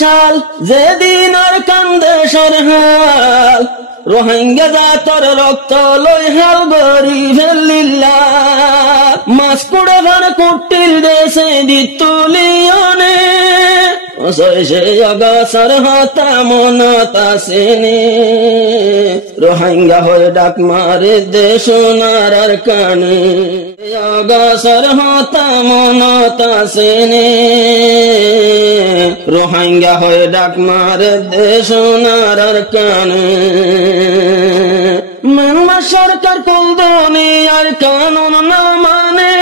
সাল যেদিন আর কান্দে সরহাল রোহিঙ্গা জাতর রক্ত লই হাল গরি ফেলিল্লা মাছ কুড়ে ভার কুটিল দেশে দিতুলিয়নে সে অগাছার হতা মনতা সেনে রোহিঙ্গা হয়ে ডাক মারে দেশ নারার কানে অগাছার হতা মনতা সেনে রোহিঙ্গা হয়ে ডাক মারে দেশ নারার কানে মানমা সরকার কোন দুনিয়ার কানুন না মানে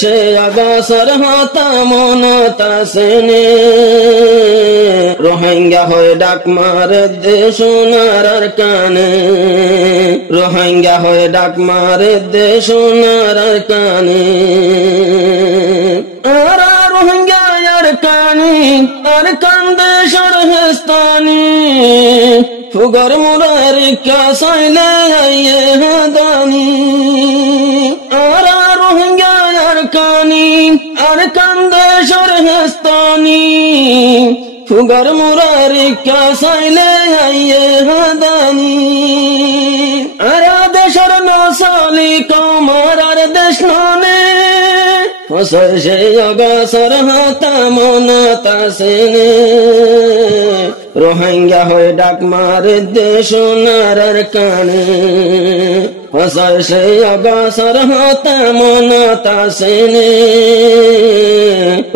সে অগাছার হতা মনতা সেনে রোহিঙ্গা হয়ে ডাক মারে দেশ নারার কানে রোহিঙ্গা হয়ে ডাক মারে দেশ নারার কানে আরা রোহিঙ্গা আর কানি আর কান্দে সরহেস্তানি ফুগর মুরার কাসাইলে আইয়ে হাদানি আরা রোহিঙ্গা আর কানি আর কান্দে সরহেস্তানি ফুগর মুরার কাসাইলে আইয়ে হাদানি আরা দেশর নসালি কৌমার আর দেশ ননে সে অগাছার হতা মনতা সেনে রোহিঙ্গা হয়ে ডাক মারে দেশ নারার কানে সে অগাছার হতা মনতা সেনে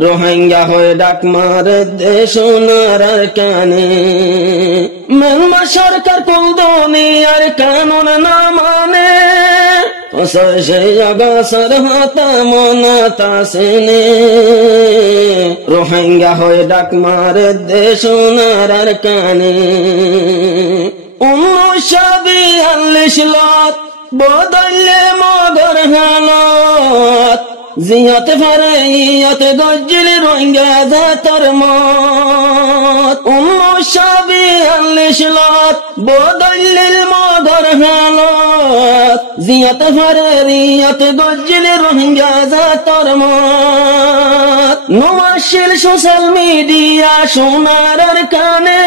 রোহিঙ্গা হয়ে ডাক মারে দেশ নারার কানে মানমা সরকার কোন দুনিয়ার কানুন না মানে সে অগাছার হতা মনতা সেনে রোহিঙ্গা হয়ে ডাক মারে দেশ নারার কানে 1942 লত বদলে মগর হালত জিয়াতে ফারে ইয়াতে গজ্জিল রোহিঙ্গা জাতর মত 1942 লত বদলে মগর হালত জিয়াতে ফারে ইয়াতে গজ্জিল রোহিঙ্গা জাতর মত নমাশিল সোশ্যাল মিডিয়া সোনার কানে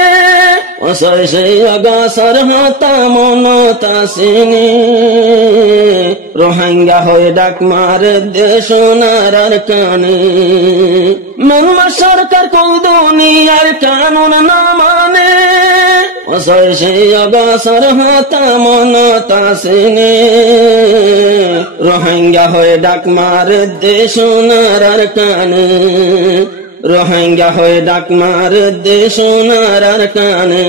সে অগাছার হতা মনতা সেনে রোহিঙ্গা হয়ে ডাক মারে দেশ নারার কানে মানমা সরকার কোন দুনিয়ার কানুন না মানে সে অগাছার হতা মনতা সেনে রোহিঙ্গা হয়ে ডাক মারে দেশ নারার কানে রোহিঙ্গা হয়ে ডাক মারে দেশ নারার কানে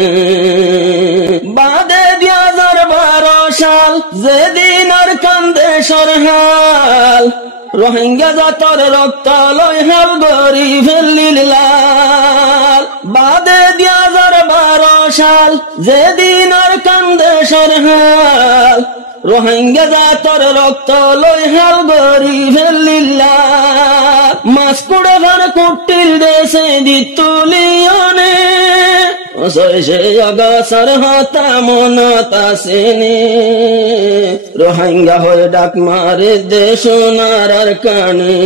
বাদে 2012 সাল যেদিন আর কান্দে সরহাল রোহিঙ্গা জাতর রক্ত লই হাল গরি ফেলিল্লা বাদে 2012 সাল যেদিন আর কান্দে সরহাল রোহিঙ্গা জাতর রক্ত লই হাল গরি ফেলিল্লা মাছ কুড়ে ভার কুটিল দেশে দিতুলিয়নে সে অগাছার হতা মনতা সেনে রোহিঙ্গা হয়ে ডাক মারে দেশ নারার কানে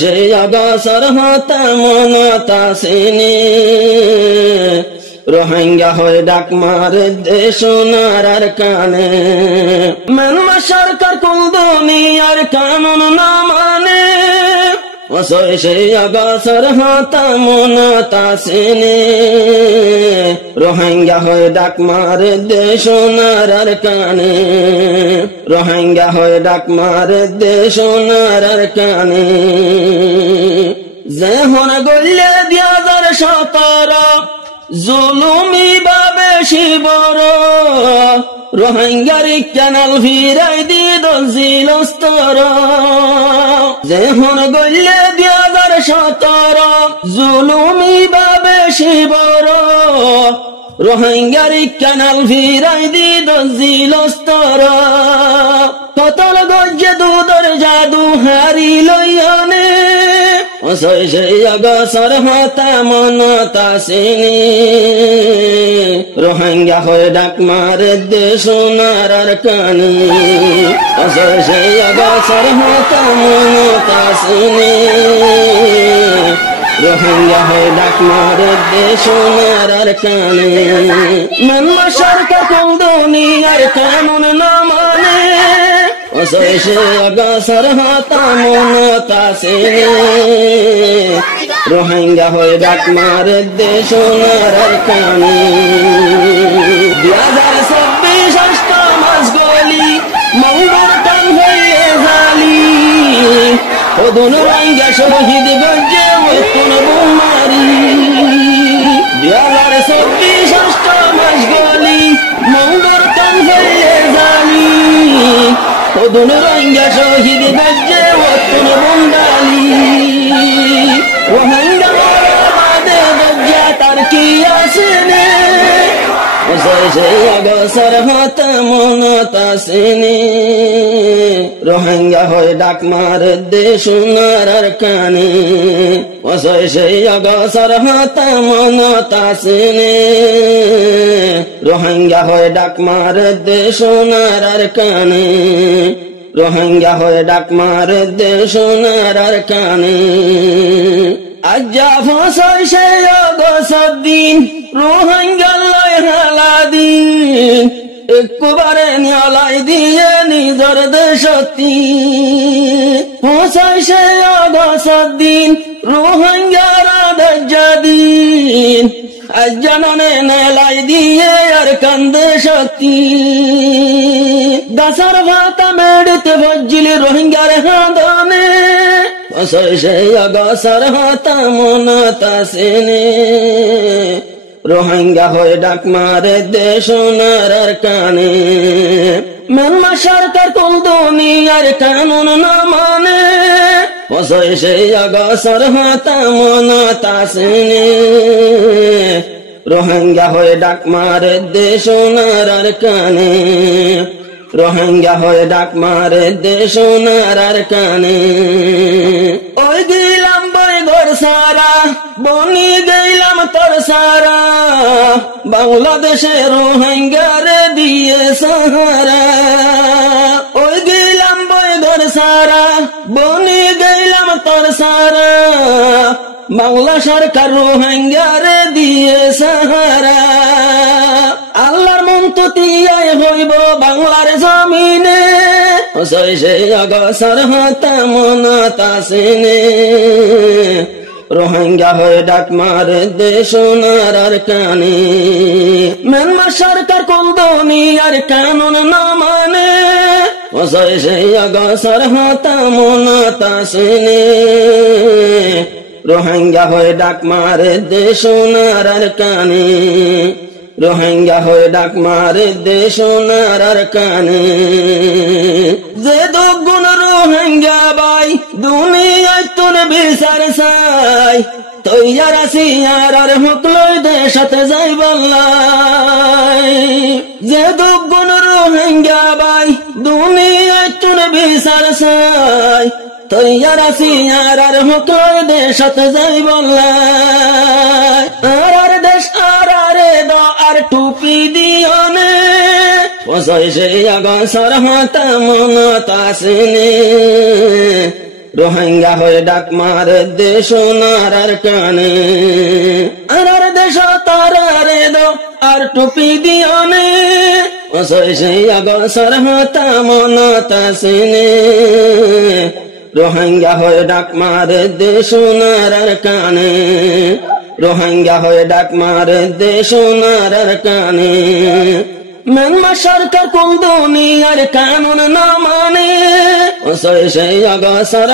সে অগাছার হতা মনতা সেনে রোহিঙ্গা হয়ে ডাক মারে দেশ নারার কানে মানমা সরকার কোন দুনিয়ার কানুন না মানে সে অগাছার হতা মনতা সেনে রোহিঙ্গা হয়ে ডাক মারে দেশ নারার কানে রোহিঙ্গা হয়ে ডাক মারে দেশ নারার কানে যে হন গল্লে 2017 জুলুমি বাবে শিবর রোহিঙ্গার ক্যানাল ফিরাই দি দলজিলস্তর যে হন গল্লে 2017 জুলুমি বাবে শিবর রোহিঙ্গার ক্যানাল ফিরাই দি দলজিলস্তর কতল গজ্জে দুধর জাদু হারি লইয়ানে সে অগাছার হতা মনতা সেনে রোহিঙ্গা হয়ে ডাক মারে দেশ নারার কানে সে অগাছার হতা মনতা সেনে রোহিঙ্গা হয়ে ডাক মারে দেশ সোনার কানে মানমা সরকার কোন দুনিয়ার কানুন না মানে অসহ্য অগসর হাতা মনতা সে রোহিঙ্গা হয়ে ডাক মারে দেশ সোনার কানে 2026 ষষ্ঠ মাস গলি মঙ্গল টান হয়ে জালি ওদন রোহিঙ্গা শহীদ গঞ্জে মৃত্যুন বুমারি 2026 ষষ্ঠ মাস গলি মঙ্গল টান হয়ে জালি ওদন রোহিঙ্গা শহীদ গঞ্জে মৃত্যুন বুন্দালি রোহিঙ্গা বাদে গজ্জা তার কি আসেনে অগসর হাত মনতা সেনে রোহিঙ্গা হয়ে ডাক মারে দেশ সোনার কানে অগসর হাত মনতা সেনে রোহিঙ্গা হয়ে ডাক মারে দেশ সোনার কানে রোহিঙ্গা হয়ে ডাক মারে দেশ সোনার কানে আজ্জা ফসল সে অগসর দিন রোহিঙ্গা লয় হালা দিন একবারে নিয়ালাই দিয়ে নিজর দেশতি ফসল সে অগসর দিন রোহিঙ্গার দজ্জা দিন আজ্জা ননে নেলাই দিয়ে আর কান্দে শক্তি দাসার ভাতা মেড়তে ভজ্জিলে রোহিঙ্গার হাঁদনে অগসর হাতা মনতা সেনে রোহিঙ্গা হয়ে ডাক মারে দেশ সোনার কানে মানমা সরকার কোন দুনিয়ার কানুন না মানে অগসর হাতা মনতা সেনে রোহিঙ্গা হয়ে ডাক মারে দেশ সোনার কানে রোহিঙ্গা হয়ে ডাক মারে দেশ সোনার কানে ওই গেলাম বই ঘর সারা বনি গেলাম তোর সারা বাংলাদেশে রোহিঙ্গারে দিয়ে সাহারা ওই গেলাম বই ঘর সারা বনি গেলাম তোর সারা বাংলা সরকার রোহিঙ্গারে দিয়ে সাহারা আল্লাহর মন্ততিয়ায় হইব বাংলার জমিনে অগসর হাতা মনতা সেনে রোহিঙ্গা হয়ে ডাক মারে দেশ সোনার কানে মানমা সরকার কোন দুনিয়ার কানুন না মানে অগসর হাতা মনতা সেনে রোহিঙ্গা হয়ে ডাক মারে দেশ সোনার কানে রোহিঙ্গা হয়ে ডাক মারে দেশ সোনার কানে যে দুগুণ রোহিঙ্গা বাই দুনিয়ায় তোর বিচার চাই তৈয়ার আছি আর হুকলই দেশতে যাই বললাই যে দুগুণ রোহিঙ্গা বাই দুনিয়ায় তোর বিচার চাই তৈয়ার আছি আর হুকলই দেশতে যাই বললাই আর দেশ আর টুপি দিওনে অগসর হাতা মনতা সেনে রোহিঙ্গা হয়ে ডাক মারে দেশ সোনার কানে আর দেশ তারে দো আর টুপি দিওনে অগসর হাতা মনতা সেনে রোহিঙ্গা হয়ে ডাক মারে দেশ সোনার কানে রোহিঙ্গা হয়ে ডাক মারে দেশ সোনার কানে মানমা সরকার কোন দুনিয়ার কানুন না মানে অগসর